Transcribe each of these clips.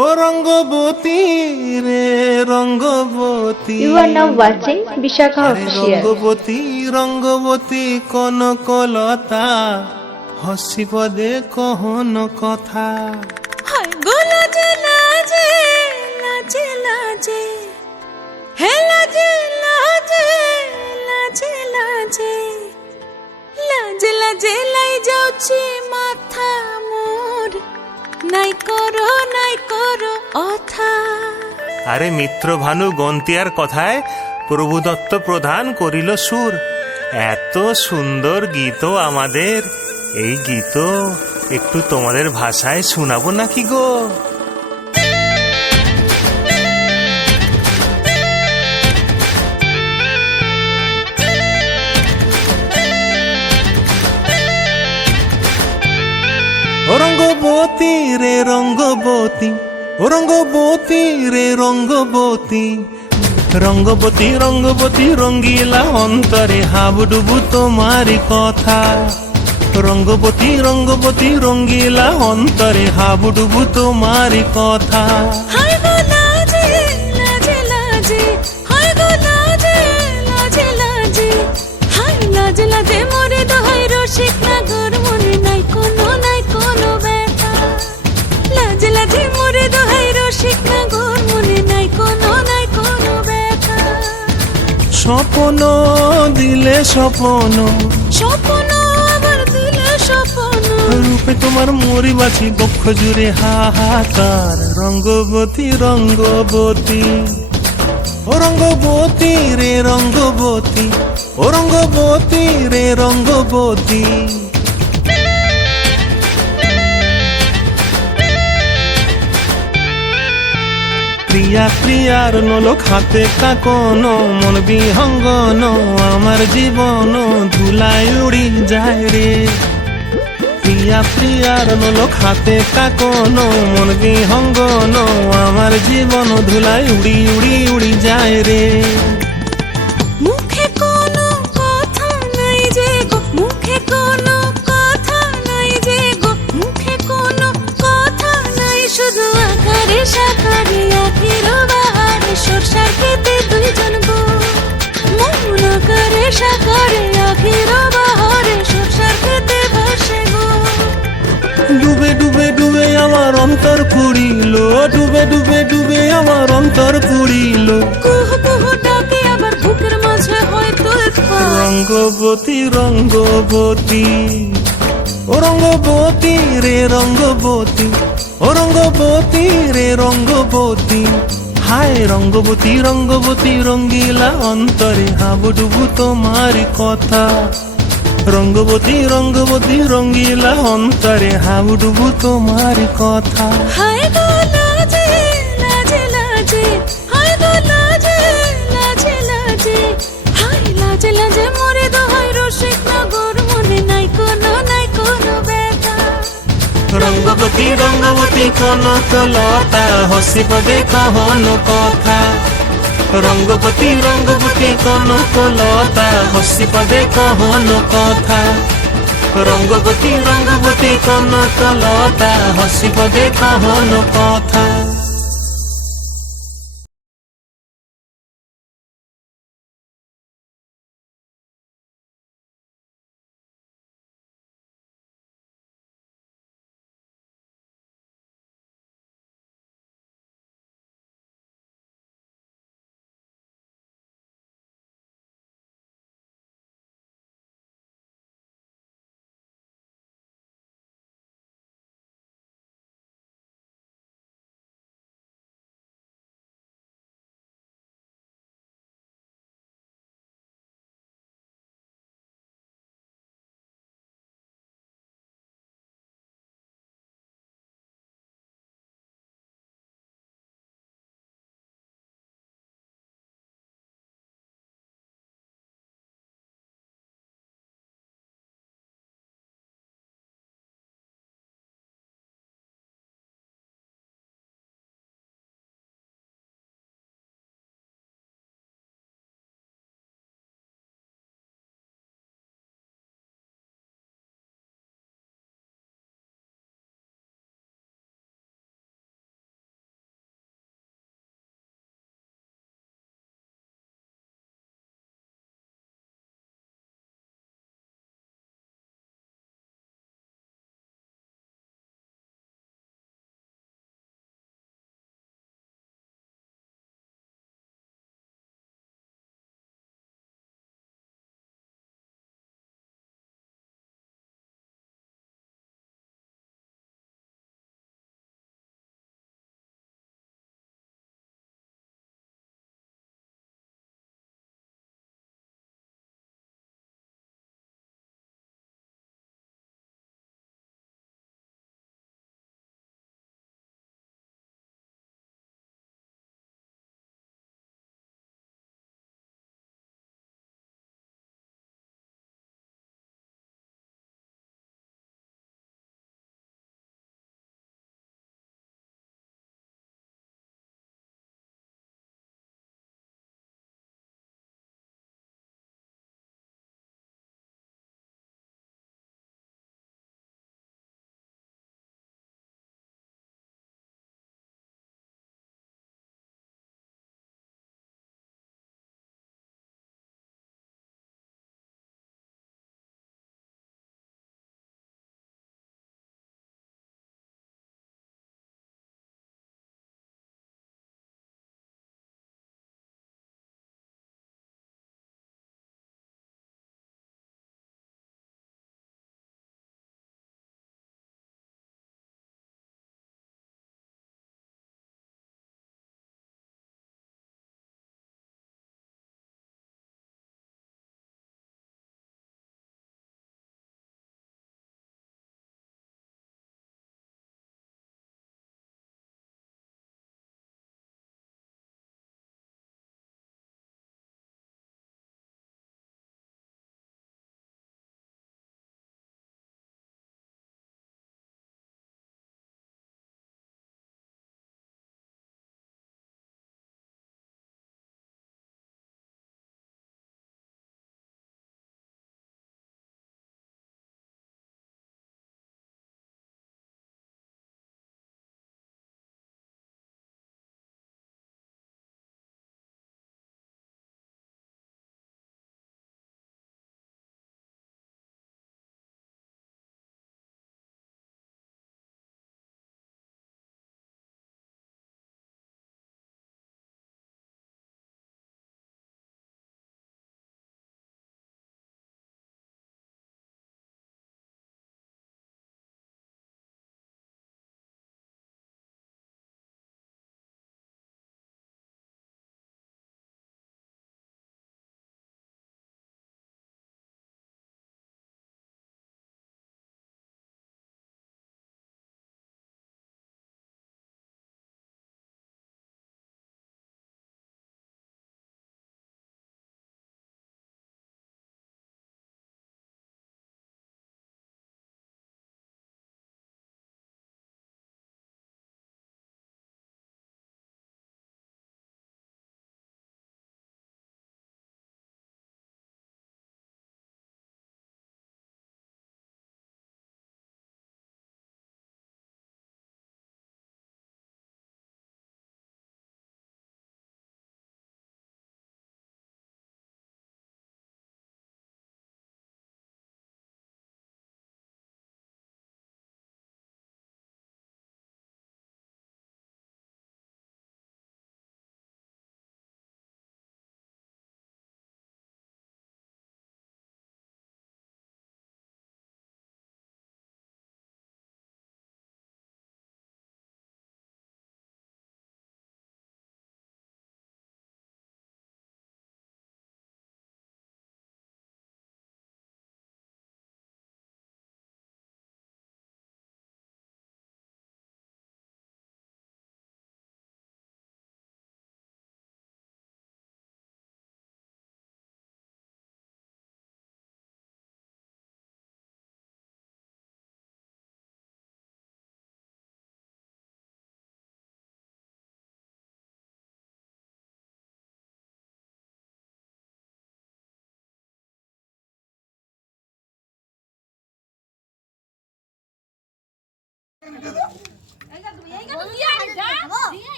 ও রঙ্গবতী রে Rangabati. You are now watching Vishakha আরে Official. Rangabati Rangabati Kanaklata হসিব দে কহন কথা। হায় গো লাজে লাজে লাজে লাজে হে লাজে লাজে লাজে লাজে লাজে লাজে লাই যাଉଛି মাথা মোর নাই করো অথা। আরে মিত্র ভানু গন্তিয়ার কথায় প্রভুদত্ত প্রধান করিল সুর। এত সুন্দর গীত আমাদের, এই গীত একটু তোমাদের ভাষায় শোনাবো নাকি গো? ও রঙ্গবতী রে রঙ্গবতী, ও রঙ্গবতী রে রঙ্গবতী। রঙ্গবতী রঙ্গবতী রঙ্গিলা অন্তরে হাবুডুবু তোমারি কথা। রঙ্গবতী রঙ্গবতী রঙ্গিলা অন্তরে হাবুডুবু তোমারি কথা। হায় গো লাজে লাজে লাজে হায় গো লাজে লাজে লাজে হায় লাজে লাজে মোরে দোহাই রসিক নাগর মনে নাই কোনো ব্যথা। লাজে লাজে মোরে দোহাই রসিক নাগর মনে নাই কোনো ব্যথা। স্বপ্ন দিলে স্বপ্ন, স্বপ্ন আবার দিলে স্বপ্ন, রূপে তোমার মরি বাছি বক্ষ জুড়ে হাহাকার। রঙ্গবতী রঙ্গবতী, ও রঙ্গবতী রে রঙ্গবতী, ও রঙ্গবতী রে রঙ্গবতী। প্রিয়া প্রিয়ার নলো খাতে কাকন, মন বিহঙ্গন আমার জীবন ধুলায় উড়ি যায় রে। প্রিয়া প্রিয়ার নলো খাতে কাকন, মন বিহঙ্গন আমার জীবন ধুলায় উড়ি উড়ি উড়ি যায় রে। মুখে কোনো কথা নাই যে গো, মুখে কোনো কথা নাই যে গো, মুখে কোনো কথা নাই, শুধু আকারে সাকারে আখির বাহারে সরষার খেতে দুইজন গো। মন আকারে সাকারে আখির বাহারে সরষার খেতে ভাসে গো। ডুবে ডুবে ডুবে আমার অন্তর পুরিল, ডুবে ডুবে ডুবে আমার অন্তর পুরিল। কুহু কুহু ডাকে আবার বুকের মাঝে হয় তুলপাত। রঙ্গবতী রঙ্গবতী, ও রঙ্গবতী রে রঙ্গবতী, ও রঙ্গবতী রে রঙ্গবতী। হায় রঙ্গবতী রঙ্গবতী রঙ্গিলা অন্তরে হাবুডুবু তোমারি কথা। রঙ্গবতী রঙ্গবতী রঙ্গিলা অন্তরে হাবুডুবু তোমারি কথা। হায় গো লাজে লাজে লাজে হায় গো লাজে লাজে লাজে হায় লাজে লাজে মোরে দোহাই রসিক নগর মনে নাই কোনো ব্যথা। রঙ্গবতী রঙ্গবতী কনকলতা হসিব দে কহন কথা। রঙ্গবতী রঙ্গবতী কনকলতা হসিব দে কহন কথা। রঙ্গবতী রঙ্গবতী কনকলতা হসিব দে কহন কথা।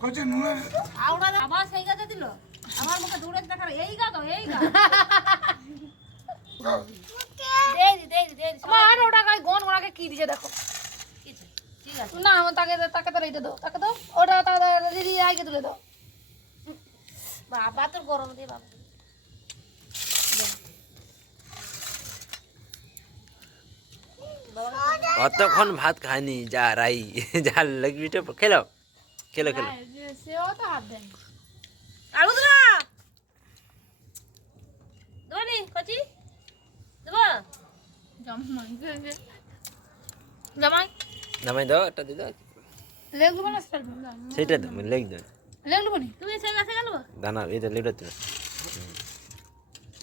কচে নুনে আবার সেই গাছে দিল আমার মুখে দৌড়ে দেখার এই গা তো এই গা আমার ওটা গায়ে গন ওনাকে কি দিছে দেখো ঠিক আছে না আমার তাকে তাকে তো রেখে দাও তাকে দাও ওটা তাকে দিদি আগে তুলে দাও বাবা তোর গরম দিয়ে বাবা অতক্ষণ ভাত খায়নি যা রাই যা লাগবিটা খেলো খেলো খেলো সেও তো হাত দেন আলু না দোনি কচি দেবো জামাই নামাই দাও একটা দিয়ে দাও লেগু বানা স্টাইল সেটা দাও লেগ দাও লেগু বানি তুমি সেই গাছে গেল দানা এটা লিডো তো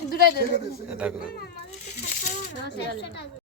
দুটাই দে এটা